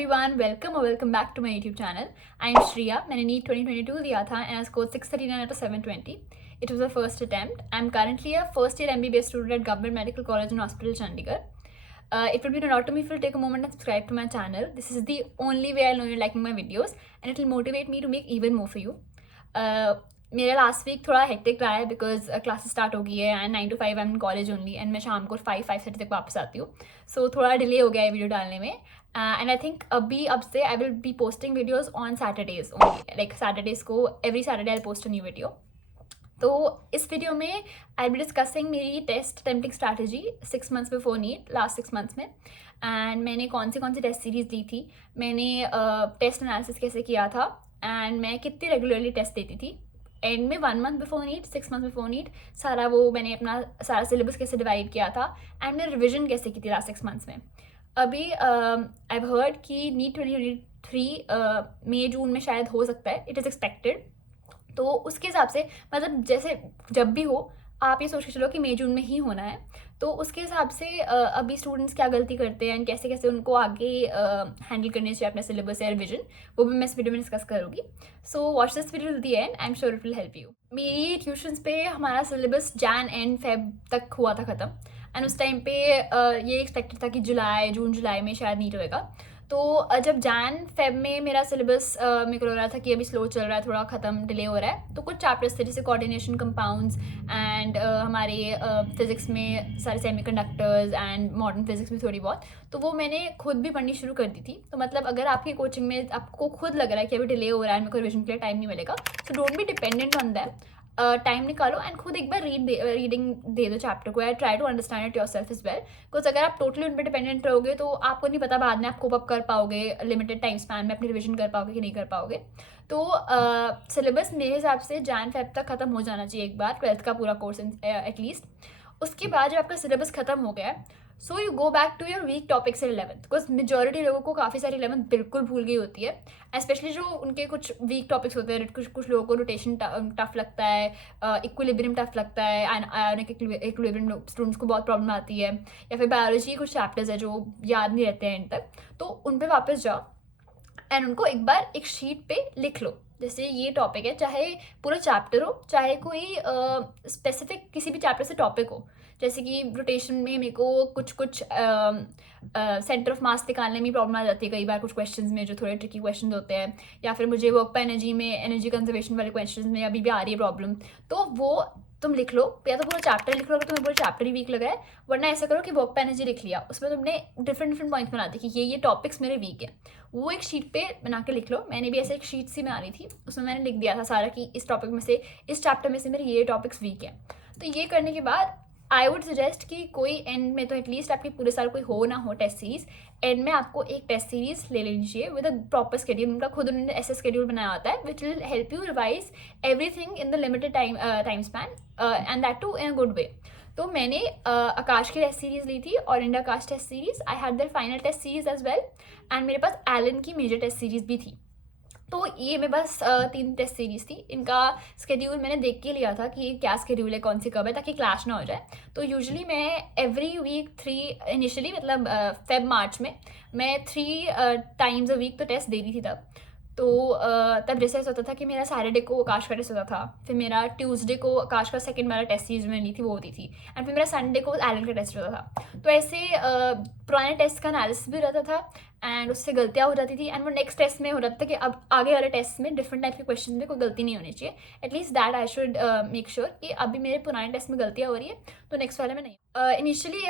Everyone, welcome back to my YouTube channel. I am Shriya. मैंने NEET 2022 दिया था and I scored 639 out of 720. It was my first attempt. I'm currently a first year MBBS student at Government Medical College and Hospital, Chandigarh. It would be an honor to me if you take a moment and subscribe to my channel. This is the only way I know you're liking my videos and it will motivate me to make even more for you. मेरा last week थोड़ा hectic रहा है because classes start हो गई है and 9 to 5 I am college only and मैं शाम को 5:30 तक वापस आती हूँ. सो थोड़ा डिले हो गया है वीडियो डालने में. एंड आई थिंक अब से I will be posting videos on Saturdays only. Like Saturdays को every Saturday I post a new video. तो इस वीडियो में आई बी डिस्कसिंग मेरी test attempting strategy 6 months before NEET, last 6 months में. And मैंने कौन सी टेस्ट सीरीज ली थी, मैंने टेस्ट एनालिसिस कैसे किया था एंड मैं कितनी रेगुलरली टेस्ट देती थी. एंड में 1 month before NEET, 6 months before NEET सारा वो मैंने अपना सारा सिलेबस कैसे डिवाइड किया था एंड मैंने रिविजन कैसे की थी लास्ट 6 months में. अभी आई हैव हर्ड कि नीट 2023 मई जून में शायद हो सकता है, इट इज़ एक्सपेक्टेड. तो उसके हिसाब से मतलब जैसे जब भी हो आप ये सोच के चलो कि मई जून में ही होना है. तो उसके हिसाब से अभी स्टूडेंट्स क्या गलती करते हैं एंड कैसे कैसे उनको आगे हैंडल करने चाहिए अपने सिलेबस या रिविजन, वो भी मैं इस वीडियो में डिस्कस करूँगी. So watch this video till the end, I am sure it will help you. मेरी ट्यूशन्स पे हमारा सिलेबस जैन एंड फेब तक हुआ था ख़त्म एंड उस टाइम पे ये एक्सपेक्टेड था कि जून जुलाई में शायद नीट होएगा. तो जब जैन फेब में मेरा सिलेबस मेरे को लग रहा था कि अभी स्लो चल रहा है, थोड़ा ख़त्म डिले हो रहा है, तो कुछ चैप्टर्स थे जैसे कोऑर्डिनेशन, कंपाउंड्स एंड हमारे फिज़िक्स में सारे सेमीकंडक्टर्स एंड मॉडर्न फिज़िक्स में थोड़ी बहुत, तो वो मैंने खुद भी पढ़नी शुरू कर दी थी. तो मतलब अगर आपकी कोचिंग में आपको खुद लग रहा है कि अभी डिले हो रहा है, मेरे को रिविजन के लिए टाइम नहीं मिलेगा, so don't be dependent on that. Time निकालो एंड खुद एक बार रीडिंग दे दो चैप्टर को, try to understand it yourself is well. Because अगर आप टोटली उन पर डिपेंडेंट रहोगे तो आपको नहीं पता बाद में आप कोप अप कर पाओगे लिमिटेड टाइम स्पैन में, अपनी रिविजन कर पाओगे कि नहीं कर पाओगे. तो सिलेबस मेरे हिसाब से जैन फेब तक ख़त्म हो जाना चाहिए एक बार, 12th का पूरा कोर्स एटलीस्ट. उसके बाद जब आपका सिलेबस ख़त्म हो गया है, so you go back to your weak topics in 11th. Because majority लोगों को काफ़ी सारी 11th बिल्कुल भूल गई होती है, स्पेशली जो उनके कुछ वीक टॉपिक्स होते हैं. कुछ लोगों को रोटेशन टफ लगता है, इक्विलिब्रियम टफ लगता है, आयोनिक इक्विलिब्रियम स्टूडेंट्स को बहुत प्रॉब्लम आती है, या फिर बायोलॉजी के कुछ चैप्टर्स है जो याद नहीं रहते हैं एंड तक. तो उन पर वापस जाओ एंड उनको एक बार एक शीट पे लिख लो. जैसे ये टॉपिक है, चाहे पूरा चैप्टर हो चाहे कोई स्पेसिफिक किसी भी चैप्टर से टॉपिक हो. जैसे कि रोटेशन में मेरे को कुछ सेंटर ऑफ मास निकालने में प्रॉब्लम आ जाती है कई बार कुछ क्वेश्चंस में जो थोड़े ट्रिकी क्वेश्चन होते हैं, या फिर मुझे वर्क पे एनर्जी में एनर्जी कंजर्वेशन वाले क्वेश्चंस में अभी भी आ रही है प्रॉब्लम. तो वो तुम लिख लो, या तो पूरा चैप्टर लिख लो अगर तुम्हें पूरा चैप्टर ही वीक लग रहा है, वरना ऐसा करो कि वर्क पे एनर्जी लिख लिया, उसमें तुमने डिफरेंट पॉइंट्स बना दी कि ये टॉपिक्स मेरे वीक है, वो एक शीट पे बना के लिख लो. मैंने भी ऐसे एक शीट सी बना रही थी, उसमें मैंने लिख दिया था सारा कि इस टॉपिक में से, इस चैप्टर में से मेरे ये टॉपिक्स वीक है. तो ये करने के बाद आई वुड सजेस्ट कि कोई एंड में तो एटलीस्ट आपके पूरे साल कोई हो ना हो टेस्ट सीरीज, एंड में आपको एक टेस्ट सीरीज ले लेनी चाहिए विद अ प्रॉपर स्केड्यूल. उनका खुद उन्होंने ऐसा स्केड्यूल बनाया होता है which will help you revise everything in the limited time span and that too in a good way. तो मैंने आकाश की टेस्ट सीरीज ली थी और India Aakash test series. I had their final test series as well and मेरे पास Allen की major test series भी थी. तो ये मेरे पास 3 टेस्ट सीरीज थी. इनका स्केड्यूल मैंने देख के लिया था कि क्या स्केड्यूल है, कौन सी कब है, ताकि क्लैश ना हो जाए. तो यूजुअली मैं एवरी वीक 3 इनिशियली मतलब फेब मार्च में मैं 3 times अ वीक तो टेस्ट दे रही थी तब. तो तब जैसे ऐसा होता था कि मेरा सैटरडे को आकाश का टेस्ट होता था, फिर मेरा ट्यूसडे को आकाश का सेकंड वाला टेस्ट सीरीज मैंने ली थी वो होती थी, एंड फिर मेरा संडे को एलन का टेस्ट होता था. तो ऐसे पुराने टेस्ट का एनालिसिस भी रहता था एंड उससे गलतियाँ हो जाती थी, एंड वो नेक्स्ट टेस्ट में हो जाता था कि अब आगे वाले टेस्ट में डिफरेंट टाइप के क्वेश्चन में कोई गलती नहीं होनी चाहिए. At least that I should make sure कि अभी मेरे पुराने टेस्ट में गलतियाँ हो रही है तो नेक्स्ट वाले में नहीं. इनिशियली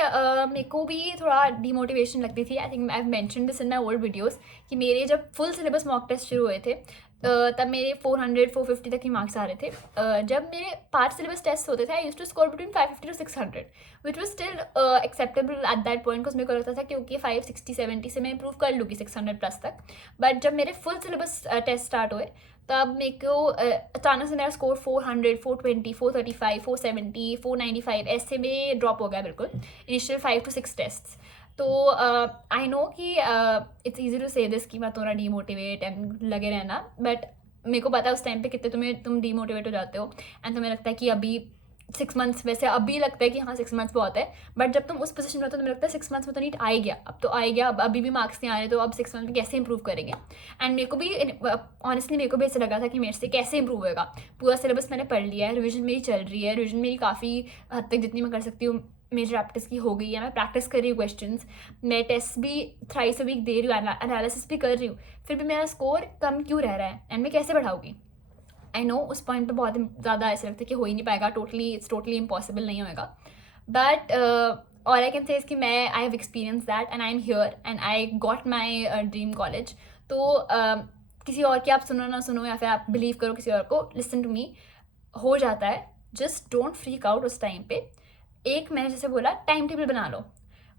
मेरे को भी थोड़ा डीमोटिवेशन लगती थी. आई think I have mention this in my old videos कि मेरे जब फुल सिलेबस मॉक टेस्ट शुरू हुए थे तब मेरे 400-450 तक ही मार्क्स आ रहे थे. जब मेरे पार्ट सिलेबस टेस्ट होते थे I used to score between 550 to 600 which was still acceptable at that point, because मेरे को लगता था कि ओके 560-70 से मैं इंप्रूव कर लूँगी 600+ तक. बट जब मेरे फुल सिलेबस टेस्ट स्टार्ट हुए तब मेरे को अचानक से मेरा स्कोर 400, 420, 435, 470, 495 ऐसे में ड्रॉप हो गया बिल्कुल इनिशियल 5 to 6 टेस्ट. तो आई नो कि it's easy to say this कि मैं थोड़ा डीमोटिवेट एंड लगे रहना, बट मेरे को पता है उस टाइम पे कितने तुम डीमोटिवेट हो जाते हो एंड तुम्हें लगता है कि अभी 6 मंथ्स, वैसे अभी लगता है कि हाँ 6 मंथ्स बहुत है, बट जब तुम उस पोजीशन में हो तो तुम्हें लगता है 6 मंथ्स में तो नीट आ ही गया, अब तो आ ही गया, अब अभी भी मार्क्स नहीं आ रहे तो अब 6 मंथ में कैसे इंप्रूव करेंगे। एंड मेरे को भी ऑनेस्टली मेरे को भी ऐसा लगा था कि मेरे से कैसे इंप्रूव होएगा। पूरा सिलेबस मैंने पढ़ लिया है, रिविजन मेरी चल रही है, रिविजन मेरी काफ़ी हद तक जितनी मैं कर सकती हूँ मेरी प्रैक्टिस की हो गई है, मैं प्रैक्टिस कर रही हूँ क्वेश्चंस, मैं टेस्ट भी थ्राइस अ वीक दे रही हूँ, एनालिसिस भी कर रही हूँ, फिर भी मेरा स्कोर कम क्यों रह रहा है एंड मैं कैसे बढ़ाऊँगी। आई नो उस पॉइंट पे बहुत ज़्यादा ऐसा लगता है कि हो ही नहीं पाएगा, इट्स टोटली इम्पॉसिबल नहीं होएगा, but all I can say कि मैं I have experience that and I am here and I got my dream college. तो किसी और की आप सुनो ना सुनो या फिर आप बिलीव करो किसी और को, लिसन टू मी, हो जाता है। जस्ट डोंट फ्रीक आउट उस टाइम पे। एक मैंने जैसे बोला टाइम टेबल बना लो,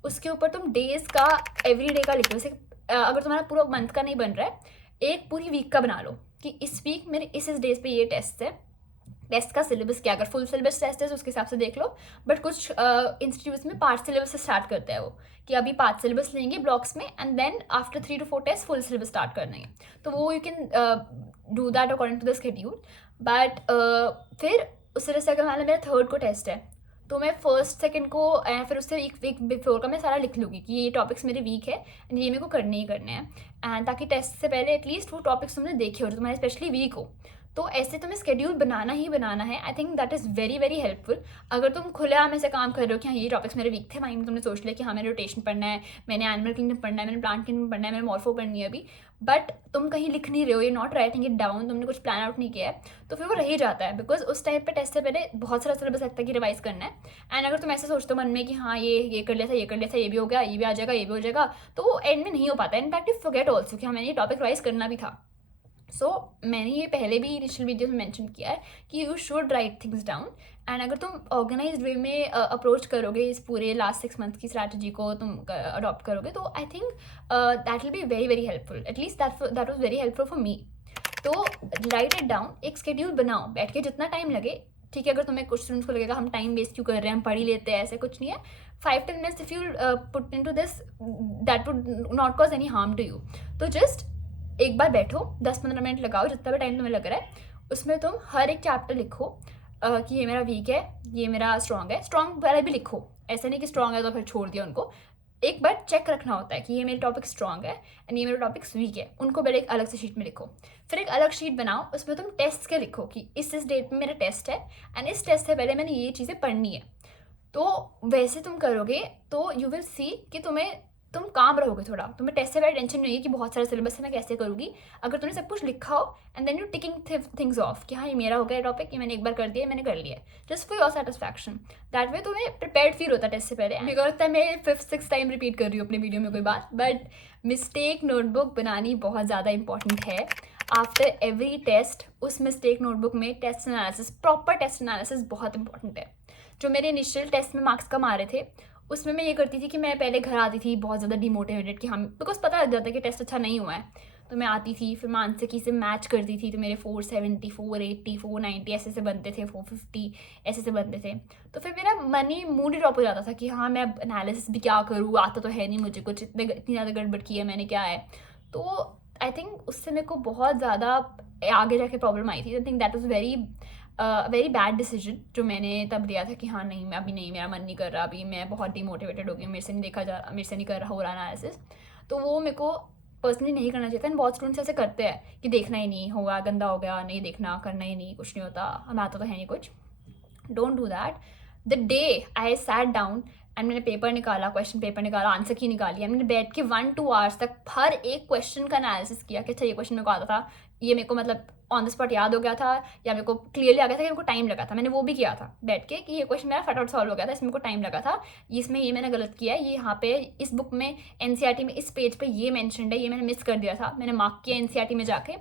उसके ऊपर तुम डेज का एवरी डे का लिख लो। जैसे अगर तुम्हारा पूरा मंथ का नहीं बन रहा है, एक पूरी वीक का बना लो कि इस वीक मेरे इस डेज पे ये टेस्ट है, टेस्ट का सिलेबस क्या, अगर फुल सिलेबस टेस्ट है तो उसके हिसाब से देख लो, बट कुछ इंस्टीट्यूट्स में पार्ट सिलेबस से स्टार्ट करते हैं वो, कि अभी पार्ट सिलेबस लेंगे ब्लॉक्स में and then after 3 to 4 test full syllabus start करना है, तो वो you can do that according to the schedule. But फिर उस तरह से अगर मान लो मेरा थर्ड को टेस्ट है तो मैं फर्स्ट सेकंड को फिर उससे वीक बिफोर का मैं सारा लिख लूँगी कि ये टॉपिक्स मेरे वीक है एंड ये मेरे को करने ही करने हैं, एंड ताकि टेस्ट से पहले एटलीस्ट वो टॉपिक्स तुमने देखे हो जो तुम्हारे स्पेशली वीक हो। तो ऐसे तुम्हें स्केड्यूल बनाना ही बनाना है। I think that is very very helpful. अगर तुम खुलेआम ऐसे काम कर रहे हो कि हाँ ये टॉपिक्स मेरे वीक थे, माइंड में तुमने सोच लिया कि हाँ मैंने रोटेशन पढ़ना है, मैंने एनिमल किंगडम पढ़ना है, मैंने प्लांट किंगडम पढ़ना है, मैंने मॉर्फो पढ़नी है अभी, बट तुम कहीं लिख नहीं रहे हो, ये नॉट राइटिंग इट डाउन, तुमने कुछ प्लान आउट नहीं किया है, तो फिर वो रह ही जाता है, बिकॉज उस टाइम पे टेस्ट से पहले बहुत सारा सिलेबस लगता है कि रिवाइज करना है। एंड अगर तुम ऐसे सोचते हो मन में कि हाँ ये कर लिया था, ये कर लिया था, ये भी हो गया, ये भी आ जाएगा, ये भी हो जाएगा, तो वो एंड में नहीं हो पाता है। इनफैक्ट यू फॉरगेट ऑल्सो कि हाँ मैंने ये टॉपिक रिवाइज करना भी था। सो मैंने ये पहले भी इनिशियल वीडियो में मेंशन किया है कि you should write things down, and अगर तुम ऑर्गेनाइज्ड वे में अप्रोच करोगे इस पूरे लास्ट 6 मंथ की स्ट्रैटेजी को तुम अडॉप्ट करोगे, तो I think that will be very very helpful, at least that was very helpful for me. तो राइट इट डाउन, एक स्केड्यूल बनाओ बैठ के, जितना टाइम लगे, ठीक है। अगर तुम्हें कुछ स्टूडेंट्स को लगेगा हम टाइम वेस्ट क्यों कर रहे हैं, हम पढ़ ही लेते हैं, ऐसे कुछ नहीं है। 5-10 minutes if you put into this, that would not cause any harm to you. तो जस्ट एक बार बैठो, 10-15 मिनट लगाओ, जितना भी टाइम तुम्हें लग रहा है, उसमें तुम हर एक चैप्टर लिखो कि ये मेरा वीक है, ये मेरा स्ट्रॉन्ग है। स्ट्रॉन्ग वाला भी लिखो, ऐसा नहीं कि स्ट्रॉन्ग है तो फिर छोड़ दिया उनको। एक बार चेक रखना होता है कि ये मेरे टॉपिक स्ट्रॉन्ग है एंड ये मेरे टॉपिक्स वीक है, उनको पहले एक अलग से शीट में लिखो। फिर एक अलग शीट बनाओ, उसमें तुम टेस्ट के लिखो कि इस डेट में मेरा टेस्ट है एंड इस टेस्ट से पहले मैंने ये चीज़ें पढ़नी है। तो वैसे तुम करोगे तो यू विल सी कि तुम काम रहोगे थोड़ा, तुम्हें टेस्ट से पहले टेंशन नहीं है कि बहुत सारा सिलेबस है मैं कैसे करूँगी। अगर तुमने सब कुछ लिखा हो and then you ticking things off कि हाँ ये मेरा हो गया टॉपिक, ये मैंने एक बार कर दिया, मैंने कर लिया, just for your satisfaction. That way तुम्हें प्रिपेयर्ड फील होता है टेस्ट से पहले। मेरे को लगता है मैं 5th-6th टाइम रिपीट कर रही हूँ अपने वीडियो में कोई बात, बट मिस्टेक नोटबुक बनानी बहुत ज़्यादा इंपॉर्टेंट है। आफ्टर एवरी टेस्ट उस मिस्टेक नोटबुक में test analysis, proper test analysis बहुत इंपॉर्टेंट है। जो मेरे इनिशियल टेस्ट में मार्क्स कम आ रहे थे उसमें मैं ये करती थी कि मैं पहले घर आती थी बहुत ज़्यादा डिमोटिवेटेड कि हम, बिकॉज पता लग जाता है कि टेस्ट अच्छा नहीं हुआ है, तो मैं आती थी फिर मानसिकी से मैच करती थी, तो मेरे 470, 480, 490 ऐसे से बनते थे, 450 ऐसे से बनते थे। तो फिर मेरा मन ही मूड ही ड्रॉप हो जाता था कि हाँ मैं एनालिसिस भी क्या करूँ, आता तो है नहीं मुझे कुछ, इतनी ज़्यादा गड़बड़ की है मैंने, क्या है। तो आई थिंक उससे मेरे को बहुत ज़्यादा आगे जाके प्रॉब्लम आई थी। I think that was very bad decision जो मैंने तब लिया था कि हाँ नहीं मैं अभी नहीं, मेरा मन नहीं कर रहा, अभी मैं बहुत डिमोटिवेटेड हो गई, मेरे से नहीं देखा जा रहा, मेरे से नहीं कर रहा हो रहा एनालिसिस। तो वो मेरे को पर्सनली नहीं करना चाहिए था। बहुत स्टूडेंट्स ऐसे करते हैं कि देखना ही नहीं, होगा गंदा हो गया, नहीं देखना, करना ही नहीं, कुछ नहीं होता, हमें आता तो है नहीं कुछ। Don't do that. The day I sat down and मैंने पेपर निकाला, क्वेश्चन पेपर निकाला, आंसर की निकाली, मैंने बैठ के 1-2 आवर्स तक हर एक क्वेश्चन का एनालिसिस किया कि अच्छा ये क्वेश्चन मेरे को आता था, ये मेरे को मतलब ऑन द स्पॉट याद हो गया था या मेरे को क्लियरली आ गया था कि मेरे को टाइम लगा था, मैंने वो भी किया था बैठ के कि ये क्वेश्चन मेरा फटाफट सॉल्व हो गया था, इसमें मेरे को टाइम लगा था, इसमें ये मैंने गलत किया है, ये यहाँ पे इस बुक में एनसीईआरटी में इस पेज पे ये मेंशन्ड है, ये मैंने मिस कर दिया था, मैंने मार्क किया एनसीईआरटी में जाके।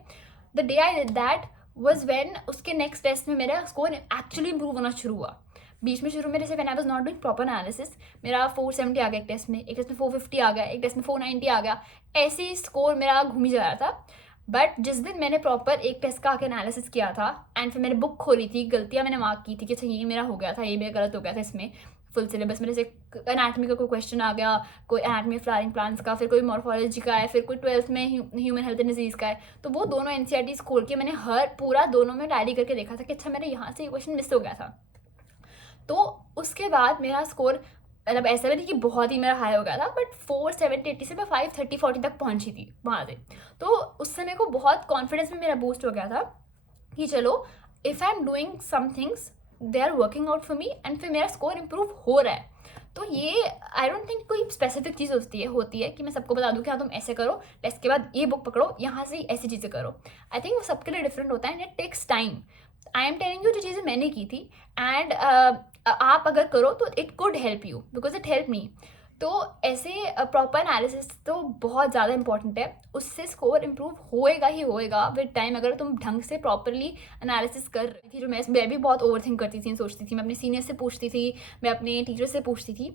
The day I did that was when उसके नेक्स्ट टेस्ट में मेरा स्कोर एक्चुअली इंप्रूव होना शुरू हुआ। बीच में शुरू में जैसे when I was not doing proper analysis मेरा 470 आ गया एक टेस्ट में, एक टेस्ट में 450 आ गया, एक टेस्ट में 490 आ गया, ऐसे ही स्कोर मेरा घूम ही जा रहा था। बट जिस दिन मैंने प्रॉपर एक टेस्ट का आके एनालिसिस किया था एंड फिर मैंने बुक खोली थी, गलतियाँ मैंने मार्क की थी कि अच्छा ये मेरा हो गया था, ये मेरा गलत हो गया था, इसमें फुल सिलेबस में जैसे एनाटमी का कोई क्वेश्चन आ गया, कोई एनाटमी फ्लावरिंग प्लांट्स का, फिर कोई मॉर्फोलॉजी का है, फिर कोई 12th में ह्यूमन हेल्थ एंड डिजीज़ का है, तो वो दोनों एनसीईआरटीज़ खोल के मैंने हर पूरा दोनों में टैली करके देखा था कि अच्छा मेरे यहाँ से ये क्वेश्चन मिस हो गया था। तो उसके बाद मेरा स्कोर मतलब ऐसा भी नहीं कि बहुत ही मेरा हाई हो गया था, बट 470-80 से मैं 530-40 तक पहुंची थी वहाँ से। तो उससे मेरे को बहुत कॉन्फिडेंस में मेरा बूस्ट हो गया था कि चलो if I am doing some things they are working out for me, and फिर मेरा स्कोर इम्प्रूव हो रहा है। तो ये आई डोंट थिंक कोई स्पेसिफिक चीज़ होती है कि मैं सबको बता दूँ कि हाँ तुम ऐसे करो, टेस्ट के बाद ये बुक पकड़ो, यहाँ से ऐसी चीज़ें करो। आई थिंक वो सबके लिए डिफरेंट होता है and it takes time. I am telling you जो चीज़ें मैंने की थी, एंड आप अगर करो तो it could help you because it help me. तो ऐसे प्रॉपर एनालिसिस तो बहुत ज़्यादा इंपॉर्टेंट है, उससे स्कोर इम्प्रूव होएगा ही होएगा विद टाइम, अगर तुम ढंग से प्रॉपरली एनालिसिस कर रही थी। जो मैं भी बहुत ओवर थिंक करती थी, सोचती थी, मैं अपने सीनियर से पूछती थी, मैं अपने टीचर से पूछती थी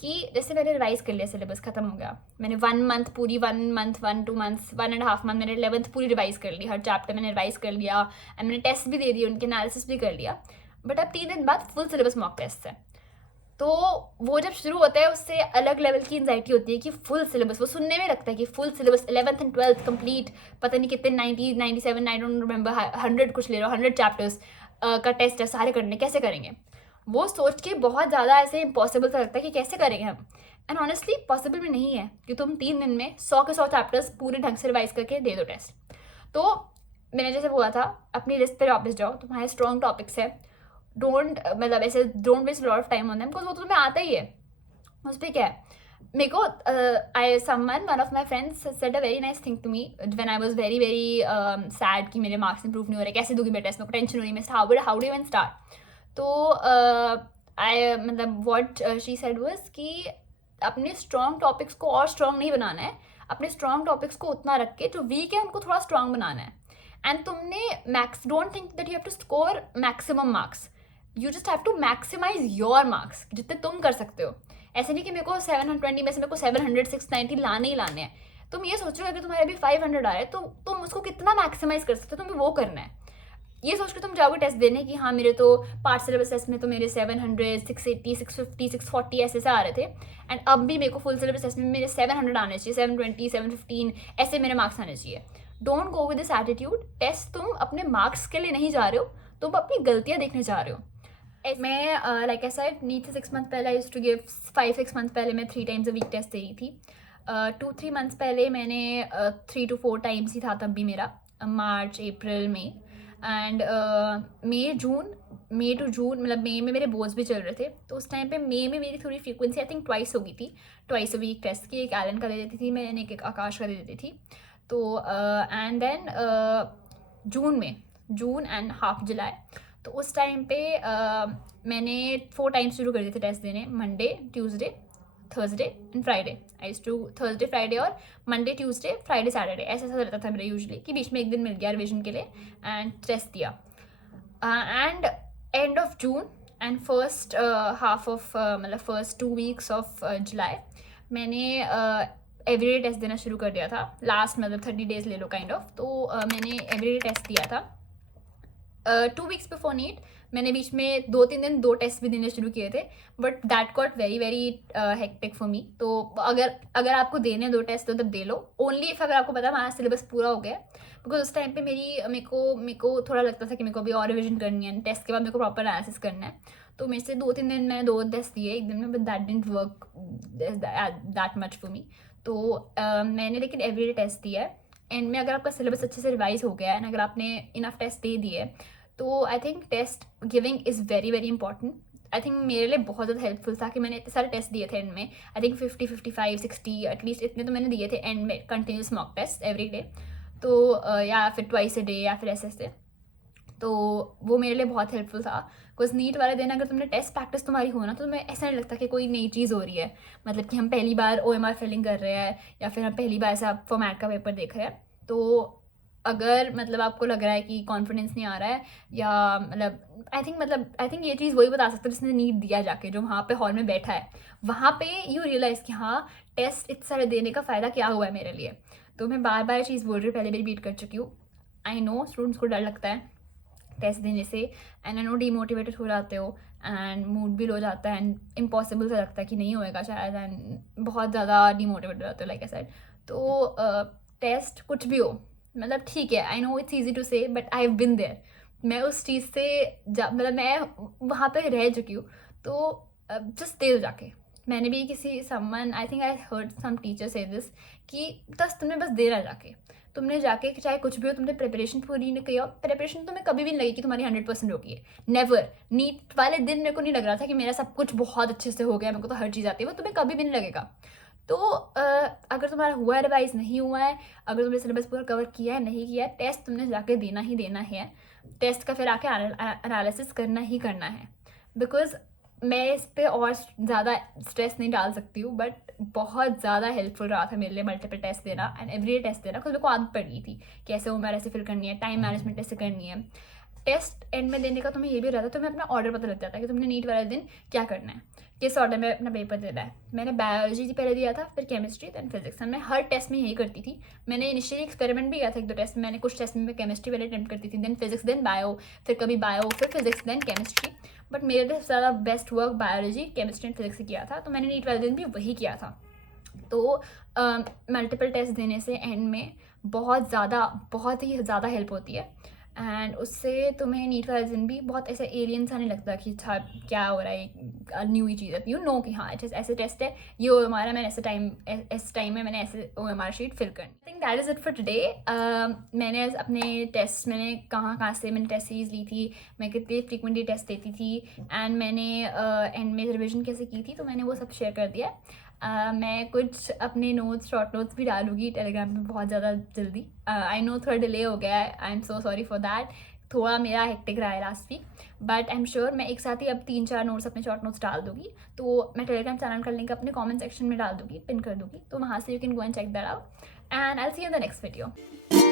कि जैसे मैंने रिवाइज कर लिया, सिलेबस खत्म हो गया, मैंने 1 मंथ पूरी 1 मंथ 1-2 मंथ्स 1.5 मंथ मैंने 11th पूरी रिवाइज कर ली, हर चैप्टर मैंने रिवाइज कर लिया एंड मैंने टेस्ट भी दे दिए, उनके एनालिसिस भी कर लिया। बट अब 3 दिन बाद फुल सिलेबस मॉक टेस्ट है, तो वो जब शुरू होता है उससे अलग लेवल की एंजाइटी होती है कि फुल सिलेबस, वो सुनने में लगता है कि full syllabus 11th and 12th complete, पता नहीं कितने 90 97 आई डोंट रिमेंबर 100 कुछ ले लो, 100 चैप्टर्स का टेस्ट है, सारे करने, कैसे करेंगे? वो सोच के बहुत ज़्यादा ऐसे इम्पॉसिबल सा लगता है कि कैसे करेंगे हम। एंड ऑनेस्टली पॉसिबल भी नहीं है कि तुम 3 दिन में 100 के 100 चैप्टर्स पूरे ढंग से रिवाइज करके दे दो टेस्ट। तो मैंने जैसे बोला था, अपनी लिस्ट पे वापस जाओ, तुम्हारे स्ट्रॉन्ग टॉपिक्स है, डोंट मतलब ऐसे don't waste lot of time on them, because वो तो तुम्हें आता ही है। उस पर क्या है, मेरे को I someone one of my friends said a very nice thing to me when I was very very sad कि मेरे मार्क्स इंप्रूव नहीं हो रहे, कैसे दूंगी मैं टेस्ट, मेरे को टेंशन हो रही, मैं हाउ डू इवन स्टार्ट। तो आई मतलब व्हाट शी सेड वाज कि अपने स्ट्रॉन्ग टॉपिक्स को और स्ट्रॉन्ग नहीं बनाना है, अपने स्ट्रॉन्ग टॉपिक्स को उतना रख के जो वीक है उनको थोड़ा स्ट्रॉन्ग बनाना है। एंड तुमने max don't think that you have to score maximum marks, you just have to maximise your marks जितने तुम कर सकते हो। ऐसे नहीं कि मेरे को 720 में से मेरे को 700 690 लाने ही लाने हैं। तुम ये सोच रहे हो कि तुम्हारे अभी 500 आ रहे हैं, तो तुम उसको कितना मैक्सिमाइज कर सकते हो, तुम्हें वो करना है। ये सोच के तुम जाओगे टेस्ट देने कि हाँ मेरे तो पार्ट सिलेबस टेस्ट में तो मेरे 700 680 650 640 ऐसे से आ रहे थे, एंड अब भी मेरे को फुल सिलेबस टेस्ट में मेरे 700 आने चाहिए, 720 715 ऐसे मेरे मार्क्स आने चाहिए। Don't go with this attitude. Test तुम अपने मार्क्स के लिए नहीं जा रहे हो, तुम अपनी गलतियाँ देखने जा रहे हो। मैं लाइक आई सेड, नीट से 6 मंथ पहले I used to give 5-6 month पहले मैं 3 टाइम्स अ वीक टेस्ट दे रही थी। 2-3 मंथ्स पहले मैंने 3 to 4 टाइम्स ही था तब भी मेरा, मार्च अप्रैल मई, एंड मई टू जून, मतलब मई में मेरे बोर्ड्स भी चल रहे थे, तो उस टाइम पे मई में मेरी थोड़ी फ्रीक्वेंसी आई थिंक ट्वाइस हो गई थी, ट्वाइस अ वीक टेस्ट की, एक एलन का दे देती थी मैंने, एक आकाश का दे देती थी। तो and then June and half July, तो उस टाइम पे मैंने 4 टाइम्स शुरू कर दिए थे टेस्ट देने, Monday Tuesday Thursday and Friday. I used to Thursday Friday और मंडे ट्यूसडे फ्राइडे सैटरडे, ऐसा ऐसा रहता था मेरा यूजुअली, कि बीच में एक दिन मिल गया रिविजन के लिए, एंड टेस्ट दिया। And end of June and first half of मतलब फर्स्ट 2 weeks ऑफ जुलाई मैंने एवरीडे टेस्ट देना शुरू कर दिया था। लास्ट मतलब 30 days ले लो काइंड ऑफ, तो मैंने एवरीडे टेस्ट दिया था। 2 weeks बिफोर नीट मैंने बीच में 2-3 दिन 2 टेस्ट भी देने शुरू किए थे, but that got very very hectic for me. तो अगर आपको देने 2 टेस्ट तो तब दे लो, ओनली इफ अगर आपको पता हमारा सिलेबस पूरा हो गया, बिकॉज उस टाइम पे मेरे को थोड़ा लगता था कि मेरे को अभी और रिविजन करनी है, टेस्ट के बाद मेरे को प्रॉपर एनालिसिस करना है। तो मेरे से 2-3 दिन मैंने 2 टेस्ट दिए एक दिन में, but that didn't work that much for me. तो मैंने लेकिन एवरीडे टेस्ट दिया है। एंड में अगर आपका सिलेबस अच्छे से रिवाइज हो गया है एंड अगर आपने इनफ टेस्ट दे दिए, तो I think test giving is very very important. I think मेरे लिए बहुत ज़्यादा हेल्पफुल था कि मैंने इतने सारे टेस्ट दिए थे एंड में, आई थिंक 50 55 60 एटलीस्ट इतने तो मैंने दिए थे एंड में, continuous mock test every day. तो या फिर ट्वाइस अ डे या फिर ऐसे। तो वो मेरे लिए बहुत हेल्पफुल था, बिकॉज नीट वाले दिन अगर तुमने टेस्ट प्रैक्टिस तुम्हारी हो ना, तो तुम्हें ऐसा नहीं लगता कि कोई नई चीज़ हो रही है, मतलब कि हम पहली बार OMR फिलिंग कर रहे हैं या फिर हम पहली बार ऐसा फॉर्मेट का पेपर देख रहे हैं। तो अगर मतलब आपको लग रहा है कि कॉन्फिडेंस नहीं आ रहा है, या मतलब आई थिंक ये चीज़ वही बता सकता है जिसने नीट दिया जाके, जो वहाँ पे हॉल में बैठा है, वहाँ पे यू रियलाइज़ कि हाँ टेस्ट इतने सारे देने का फ़ायदा क्या हुआ है मेरे लिए। तो मैं बार बार चीज़ बोल रही हूँ, पहले भी रिपीट कर चुकी हूँ। आई नो स्टूडेंट्स को डर लगता है टेस्ट देने से, एंड आई नो डीमोटिवेटेड हो जाते हो एंड मूड भी लो जाता है एंड इम्पॉसिबल सा लगता है कि नहीं होएगा शायद, एंड बहुत ज़्यादा डीमोटिवेटेड हो जाते हो लाइक आई सेड। तो टेस्ट कुछ भी हो, मतलब ठीक है, I know it's easy to say, but I have been there. मैं उस चीज़ से मतलब मैं वहाँ पे रह चुकी हूँ, तो जस्ट दे दो जाके। मैंने भी किसी someone, I think I heard some teacher से दिस, कि तुमने बस देना जाके, तुमने जाके चाहे कुछ भी हो, तुमने प्रिपरेशन पूरी नहीं की हो, प्रिपरेशन तुम्हें कभी भी नहीं लगी कि तुम्हारी 100% होगी है, नेवर। नीट वाले दिन मेरे को नहीं लग रहा था कि मेरा सब कुछ बहुत अच्छे से हो गया, मेरे को तो हर चीज़ आती है, वो तुम्हें कभी भी नहीं लगेगा। तो अगर तुम्हारा हुआ है रिवाइज, नहीं हुआ है, अगर तुमने सिलेबस पूरा कवर किया है, नहीं किया है, टेस्ट तुमने जाके देना ही देना है। टेस्ट का फिर आके एनालिसिस करना ही करना है। बिकॉज मैं इस पे और ज़्यादा स्ट्रेस नहीं डाल सकती हूँ, बट बहुत ज़्यादा हेल्पफुल रहा था मेरे लिए मल्टीपल टेस्ट देना एंड एवरी टेस्ट देना, खुद मेरे को आदत पड़ गई थी कैसे वो ऐसे फिल करनी है, टाइम मैनेजमेंट कैसे करनी है। टेस्ट एंड में देने का तुम्हें ये भी रहता है, तुम्हें अपना ऑर्डर पता लग जाता है कि तुमने नीट वाले दिन क्या करना है, किस ऑर्डर में अपना पेपर देना है। मैंने बायोलॉजी पहले दिया था, फिर केमिस्ट्री, देन फिजिक्स। मैं हर टेस्ट में यही करती थी। मैंने इनिशियली एक्सपेरिमेंट भी किया था 1-2 टेस्ट में। मैंने कुछ टेस्ट में मैं केमिस्ट्री पहले अटेम्प्ट करती थी, देन फिजिक्स, देन बायो, फिर कभी बायो, फिर फिजिक्स, देन केमिस्ट्री। बट मेरे से ज़्यादा best work biology, chemistry and physics से किया था, तो मैंने नीट वाले दिन भी वही किया था। तो मल्टीपल टेस्ट देने से एंड में बहुत ही ज़्यादा हेल्प होती है, एंड उससे तुम्हें नीट वाले दिन भी बहुत ऐसे एलियन सा नहीं लगता कि अच्छा क्या हो रहा है, न्यू ही चीज़ है। यू नो कि हाँ ऐसे टेस्ट है, ये ओ हमारा, मैंने ऐसे टाइम में मैंने ऐसे OMR शीट फिल करनी। I think that is it for today. मैंने अपने टेस्ट, मैंने कहाँ से मैंने टेस्ट सीरीज ली थी, मैं कितनी फ्रीक्वेंटली टेस्ट देती थी, एंड मैंने एंड में रिविजन कैसे की थी, तो मैंने वो सब शेयर कर दिया। मैं कुछ अपने नोट्स, शॉर्ट नोट्स भी डालूंगी टेलीग्राम पे बहुत ज़्यादा जल्दी। आई नो थोड़ा डिले हो गया है, I am so sorry for that. थोड़ा मेरा हेक्टिक रहा है last week, but I am sure मैं एक साथ ही अब 3-4 नोट्स, अपने शॉर्ट नोट्स डाल दूँगी। तो मैं टेलीग्राम चैनल का लिंक अपने कमेंट सेक्शन में डाल दूँगी, पिन कर दूँगी, तो वहाँ से you can go and check that out, and I will see you in the next video.